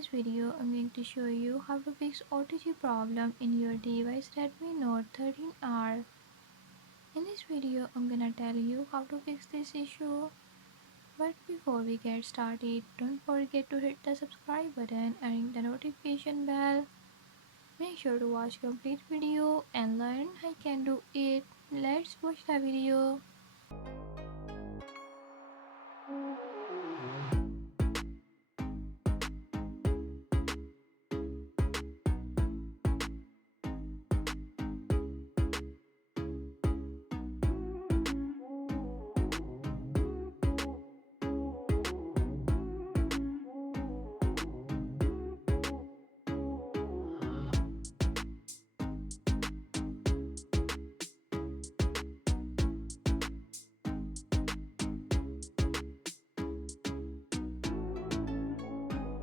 this video, I'm going to show you how to fix OTG problem in your device Redmi Note 13R. In this video, I'm gonna tell you how to fix this issue. But before we get started, don't forget to hit the subscribe button and ring the notification bell. Make sure to watch complete video and learn how you can do it. Let's watch the video.